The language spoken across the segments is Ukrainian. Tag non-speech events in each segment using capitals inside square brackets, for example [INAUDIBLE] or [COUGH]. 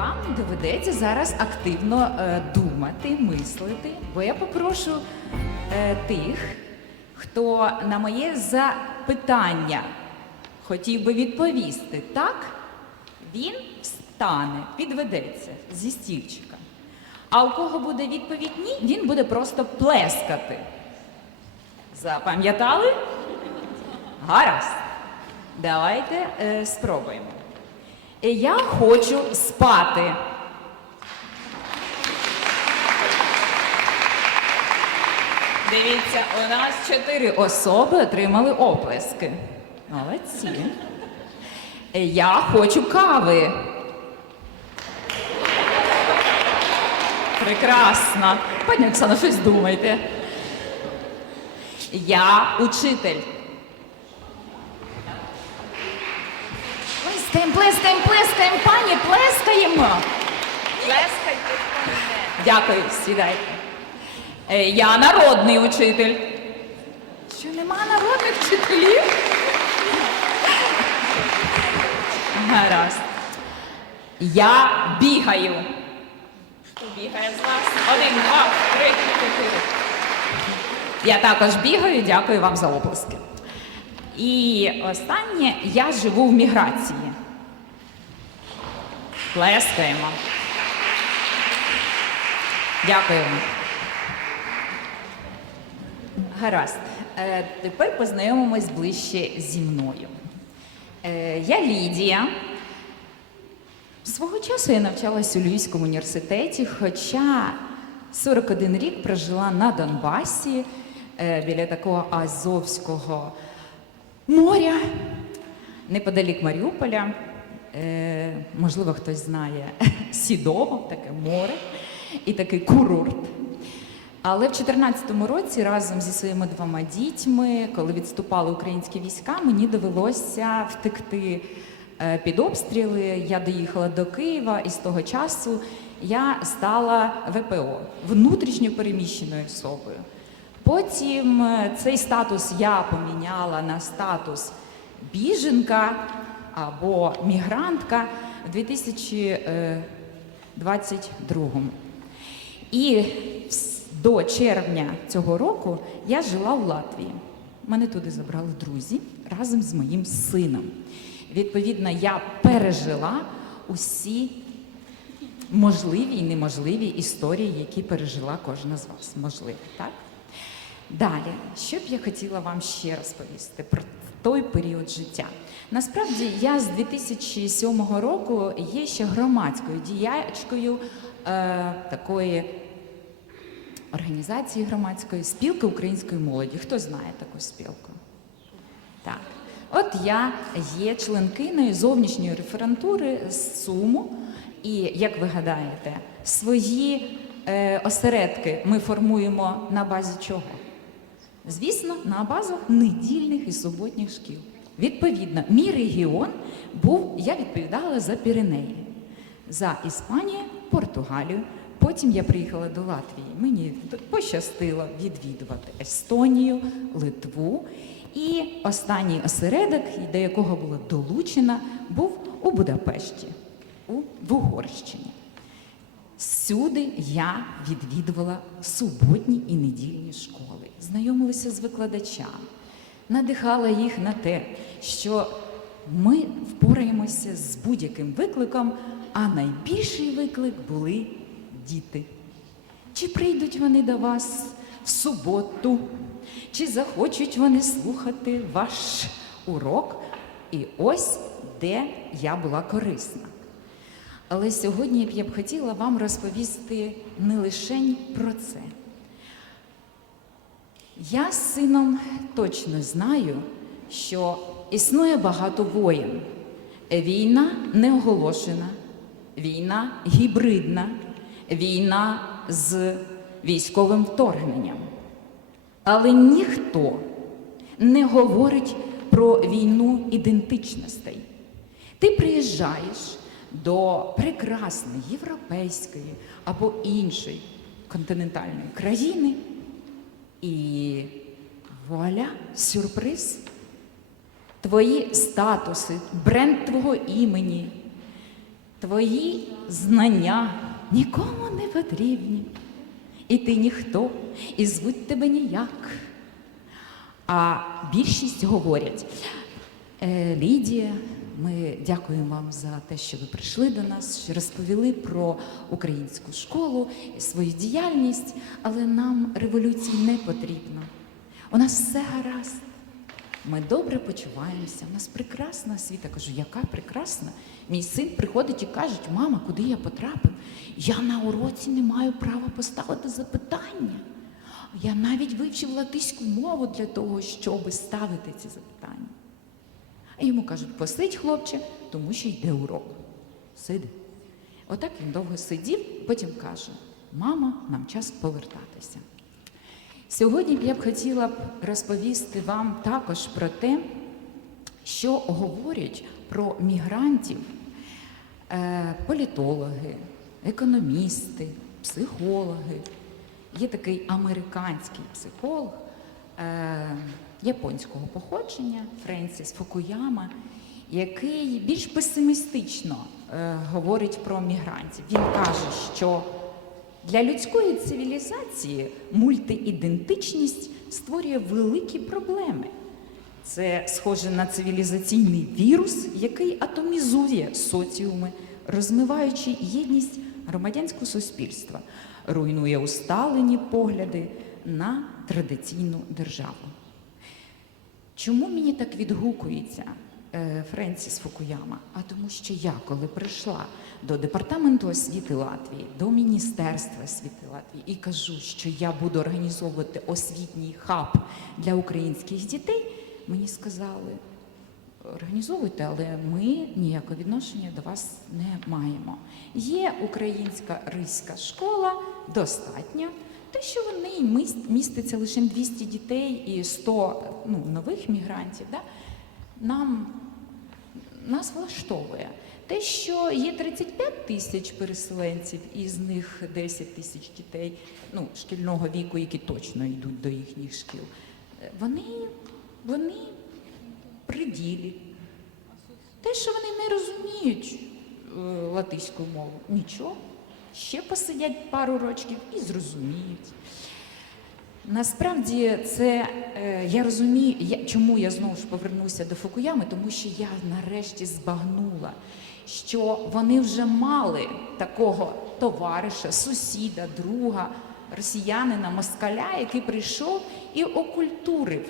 вам доведеться зараз активно е, думати, мислити, бо я попрошу е, тих, хто на моє запитання хотів би відповісти так, він встане, підведеться зі стільчика. А у кого буде відповідь ні, він буде просто плескати. Запам'ятали? Гаразд. Давайте е, спробуємо. Я хочу спати. Дивіться, у нас чотири особи отримали оплески. Молодці. Я хочу кави. Прекрасно. Пані Оксана, щось думайте. Я учитель. Плескаємо, плескаємо, плескаємо, пані, плескаємо. Плескайте мене. Дякую, сідайте. Е, Я народний учитель. Що нема народних вчителів? Гаразд. Я бігаю. Хто бігає з вас? Один, два, три, чотири. Я також бігаю, дякую вам за оплески. І останнє я живу в міграції. Плескаємо. Дякую вам. Гаразд. Е, тепер познайомимось ближче зі мною. Е, я Лідія. Свого часу я навчалась у Львівському університеті, хоча 41 рік прожила на Донбасі е, біля такого Азовського моря, неподалік Маріуполя. Можливо, хтось знає [LAUGHS] Сідово, таке море і такий курорт. Але в 2014 році разом зі своїми двома дітьми, коли відступали українські війська, мені довелося втекти е, під обстріли. Я доїхала до Києва, і з того часу я стала ВПО внутрішньо переміщеною особою. Потім е, цей статус я поміняла на статус біженка або мігрантка в 2022 і до червня цього року я жила в Латвії. Мене туди забрали друзі разом з моїм сином. Відповідно, я пережила усі можливі і неможливі історії, які пережила кожна з вас. Можливо, так? Далі, що б я хотіла вам ще розповісти про той період життя. Насправді, я з 2007 року є ще громадською діячкою е, такої організації громадської спілки української молоді. Хто знає таку спілку? Так. От я є членкиною зовнішньої референтури з Суму. І як ви гадаєте, свої е, осередки ми формуємо на базі чого? Звісно, на базах недільних і суботніх шкіл. Відповідно, мій регіон був, я відповідала за Піренеї, за Іспанію, Португалію. Потім я приїхала до Латвії. Мені пощастило відвідувати Естонію, Литву. І останній осередок, до якого була долучена, був у Будапешті, у в Угорщині. Всюди я відвідувала суботні і недільні школи, знайомилася з викладачами, надихала їх на те, що ми впораємося з будь-яким викликом, а найбільший виклик були діти. Чи прийдуть вони до вас в суботу, чи захочуть вони слухати ваш урок? І ось де я була корисна. Але сьогодні я б хотіла вам розповісти не лише про це. Я з сином точно знаю, що існує багато воєн. Війна не оголошена, війна гібридна, війна з військовим вторгненням. Але ніхто не говорить про війну ідентичностей. Ти приїжджаєш до прекрасної європейської або іншої континентальної країни, і вуаля, сюрприз. Твої статуси, бренд твого імені, Твої знання нікому не потрібні, і ти ніхто, і звуть тебе ніяк. А більшість говорять, «Е, Лідія, ми дякуємо вам за те, що ви прийшли до нас, що розповіли про українську школу свою діяльність, але нам революції не потрібно. У нас все гаразд. Ми добре почуваємося. У нас прекрасна освіта. Кажу, яка прекрасна. Мій син приходить і каже, мама, куди я потрапив? Я на уроці не маю права поставити запитання. Я навіть вивчив латиську мову для того, щоб ставити ці запитання. А йому кажуть, посидь, хлопче, тому що йде урок. Сиди. Отак він довго сидів, потім каже: Мама, нам час повертатися. Сьогодні я б хотіла б розповісти вам також про те, що говорять про мігрантів е, політологи, економісти, психологи. Є такий американський психолог японського походження Френсіс Фукуяма, який більш песимістично е, говорить про мігрантів. Він каже, що для людської цивілізації мультиідентичність створює великі проблеми. Це схоже на цивілізаційний вірус, який атомізує соціуми, розмиваючи єдність громадянського суспільства, руйнує усталені погляди на традиційну державу. Чому мені так відгукується е, Френсіс Фукуяма? А тому, що я, коли прийшла до департаменту освіти Латвії, до Міністерства освіти Латвії і кажу, що я буду організовувати освітній хаб для українських дітей, мені сказали. Організовуйте, але ми ніякого відношення до вас не маємо. Є українська ризька школа, достатньо. Те, що в неї міст- міститься лише 200 дітей і 100 ну, нових мігрантів, да? нам нас влаштовує. Те, що є 35 тисяч переселенців, із них 10 тисяч дітей ну, шкільного віку, які точно йдуть до їхніх шкіл, вони, вони при ділі. Те, що вони не розуміють е, латиську мову, нічого. Ще посидять пару рочків і зрозуміють. Насправді, це е, я розумію, я, чому я знову ж повернуся до Фукуями, тому що я нарешті збагнула, що вони вже мали такого товариша, сусіда, друга, росіянина, москаля, який прийшов і окультурив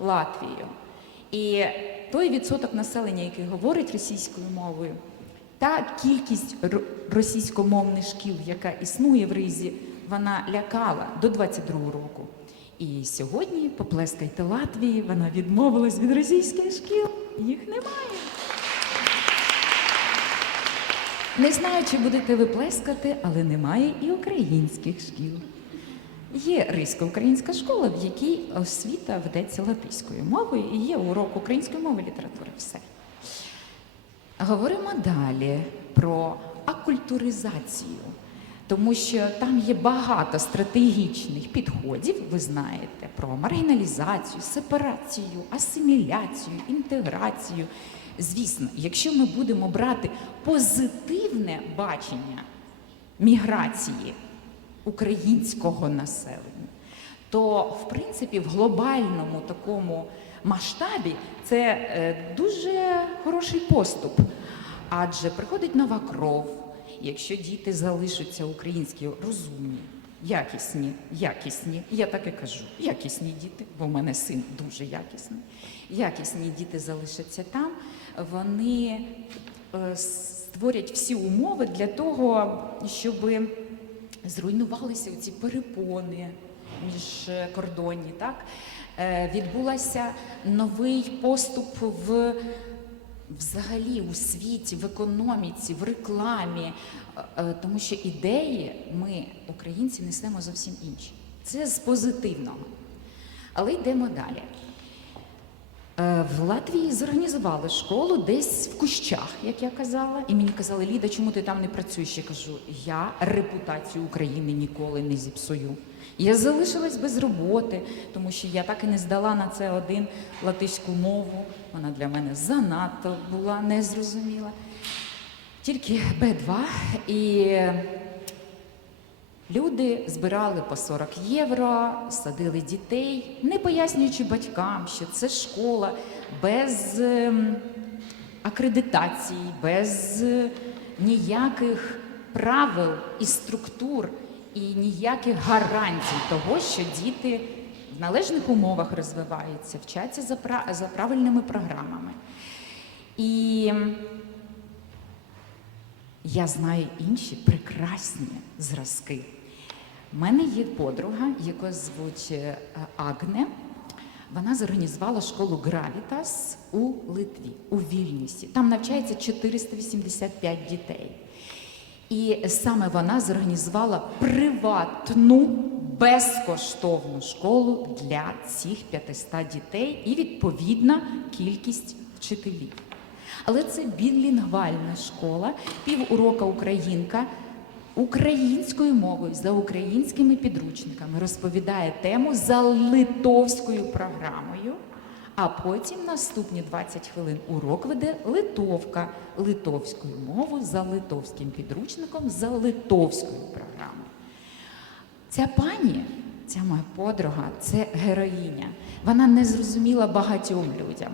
Латвію. І той відсоток населення, який говорить російською мовою, та кількість російськомовних шкіл, яка існує в Ризі, вона лякала до 22-го року. І сьогодні, поплескайте Латвії, вона відмовилась від російських шкіл, їх немає. Не знаю, чи будете ви плескати, але немає і українських шкіл. Є ризько-українська школа, в якій освіта ведеться латиською мовою, і є урок української мови і літератури. Все. Говоримо далі про акультуризацію, тому що там є багато стратегічних підходів, ви знаєте, про маргіналізацію, сепарацію, асиміляцію, інтеграцію. Звісно, якщо ми будемо брати позитивне бачення міграції українського населення, то в принципі в глобальному такому масштабі це е, дуже хороший поступ. Адже приходить нова кров. Якщо діти залишаться українські, розумні, якісні, якісні, я так і кажу, якісні діти, бо в мене син дуже якісний. Якісні діти залишаться там, вони е, створять всі умови для того, щоби зруйнувалися ці перепони міжкордонні, так? Е, Відбулася новий поступ в взагалі у світі, в економіці, в рекламі, Е, е, тому що ідеї ми, українці, несемо зовсім інші. Це з позитивного. Але йдемо далі. Е, В Латвії зорганізували школу десь в кущах, як я казала, і мені казали, Ліда, чому ти там не працюєш? Я кажу, я репутацію України ніколи не зіпсую. Я залишилась без роботи, тому що я так і не здала на це один латиську мову. Вона для мене занадто була незрозуміла. тільки Б2, і люди збирали по 40 євро, садили дітей, не пояснюючи батькам, що це школа без ем, акредитації, без е, ніяких правил і структур, і ніяких гарантій того, що діти в належних умовах розвиваються, вчаться за, пра- за правильними програмами. І я знаю інші прекрасні зразки. У мене є подруга, яку звуть е, Агне. Вона зорганізувала школу Гравітас у Литві, у Вільнюсі. Там навчається 485 дітей. І саме вона зорганізувала приватну безкоштовну школу для цих 500 дітей і відповідна кількість вчителів. Але це білінгвальна школа, півурока українка українською мовою за українськими підручниками розповідає тему за литовською програмою. А потім наступні 20 хвилин урок веде литовка литовською мовою за литовським підручником за литовською програмою. Ця пані, ця моя подруга, це героїня. Вона не зрозуміла багатьом людям.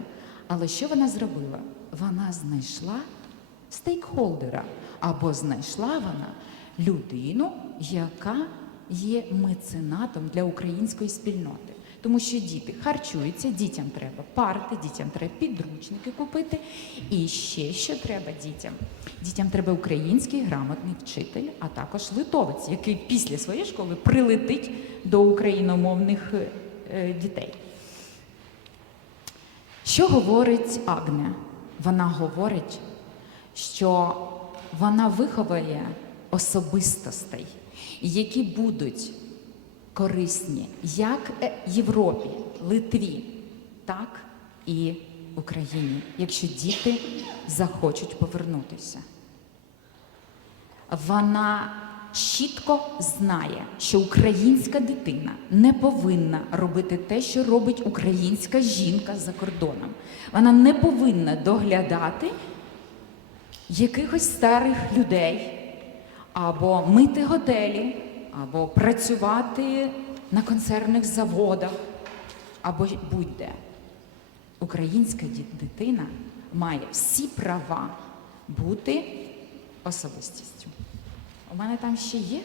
Але що вона зробила? Вона знайшла стейкхолдера або знайшла вона людину, яка є меценатом для української спільноти. Тому що діти харчуються, дітям треба парти, дітям треба підручники купити. І ще що треба дітям? Дітям треба український грамотний вчитель, а також литовець, який після своєї школи прилетить до україномовних е, дітей. Що говорить Агне? Вона говорить, що вона виховує особистостей, які будуть корисні як е, Європі, Литві, так і Україні, якщо діти захочуть повернутися. Вона чітко знає, що українська дитина не повинна робити те, що робить українська жінка за кордоном. Вона не повинна доглядати якихось старих людей, або мити готелі, або працювати на концерних заводах, або будь-де. Українська дитина має всі права бути особистістю. У мене там ще є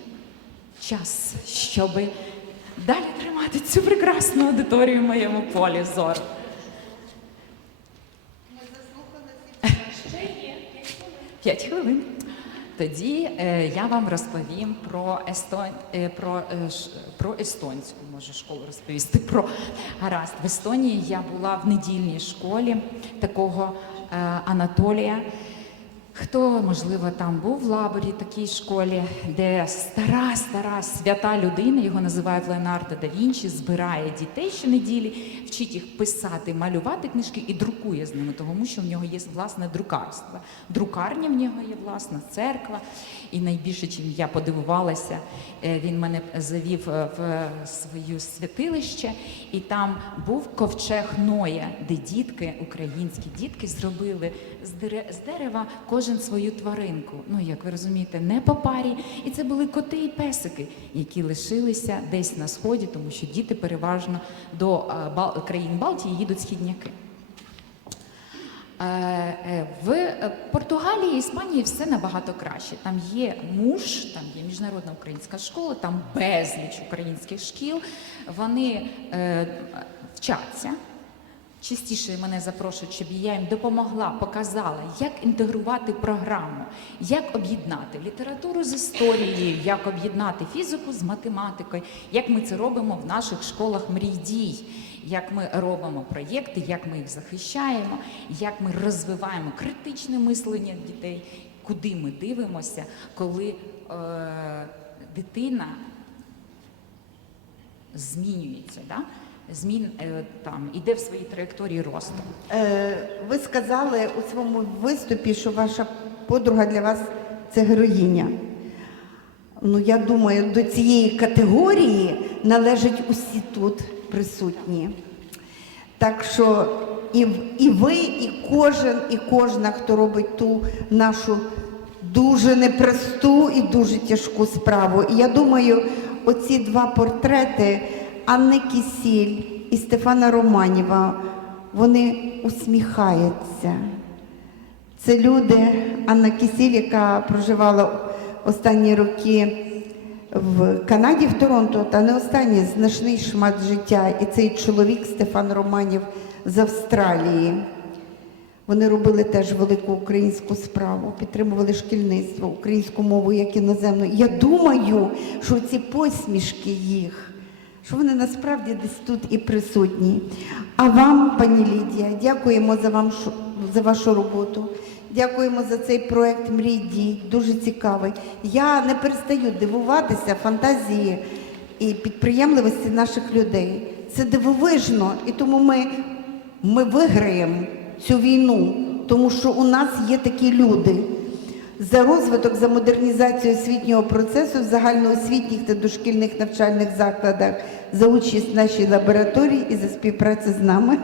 час, щоб далі тримати цю прекрасну аудиторію в моєму полі зору. [LAUGHS] П'ять хвилин. Тоді е, я вам розповім про, Естон... е, про, е, про естонську, може школу розповісти. Про гаразд. В Естонії я була в недільній школі такого Анатолія. Хто, можливо, там був в лаборі такій школі, де стара, стара свята людина, його називають Леонардо да Вінчі, збирає дітей щонеділі, вчить їх писати, малювати книжки і друкує з ними, тому що в нього є власне друкарство. Друкарня в нього є власна церква. І найбільше, чим я подивувалася, е, він мене завів е, в свою святилище, і там був ковчег Ноя, де дітки, українські дітки, зробили з дерева кожен свою тваринку. Ну, як ви розумієте, не по парі. І це були коти і песики, які лишилися десь на сході, тому що діти переважно до е, країн Балтії їдуть східняки. Е, е, В Португалії Іспанії все набагато краще. Там є муж, там є міжнародна українська школа, там безліч українських шкіл. Вони вчаться. Частіше мене запрошують, щоб я їм допомогла, показала, як інтегрувати програму, як об'єднати літературу з історією, як об'єднати фізику з математикою, як ми це робимо в наших школах мрій дій, як ми робимо проєкти, як ми їх захищаємо, як ми розвиваємо критичне мислення дітей, куди ми дивимося, коли е, дитина змінюється. Да? Змін е, там іде в своїй траєкторії росту. Е, ви сказали у своєму виступі, що ваша подруга для вас це героїня. Ну, я думаю, до цієї категорії належать усі тут присутні. Так що і, і ви, і кожен, і кожна, хто робить ту нашу дуже непросту і дуже тяжку справу. І я думаю, оці два портрети Анни Кісіль і Стефана Романєва, вони усміхаються. Це люди, Анна Кісіль, яка проживала останні роки в Канаді, в Торонто, та не останній значний шмат життя. І цей чоловік Стефан Романів з Австралії. Вони робили теж велику українську справу, підтримували шкільництво, українську мову як іноземну. Я думаю, що ці посмішки їх, що вони насправді десь тут і присутні. А вам, пані Лідія, дякуємо за вам за вашу роботу. Дякуємо за цей проект Мрій дій, дуже цікавий. Я не перестаю дивуватися фантазії і підприємливості наших людей. Це дивовижно, і тому ми, ми виграємо цю війну, тому що у нас є такі люди. За розвиток, за модернізацію освітнього процесу в загальноосвітніх та дошкільних навчальних закладах, за участь в нашій лабораторії і за співпрацю з нами.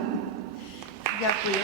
Дякую.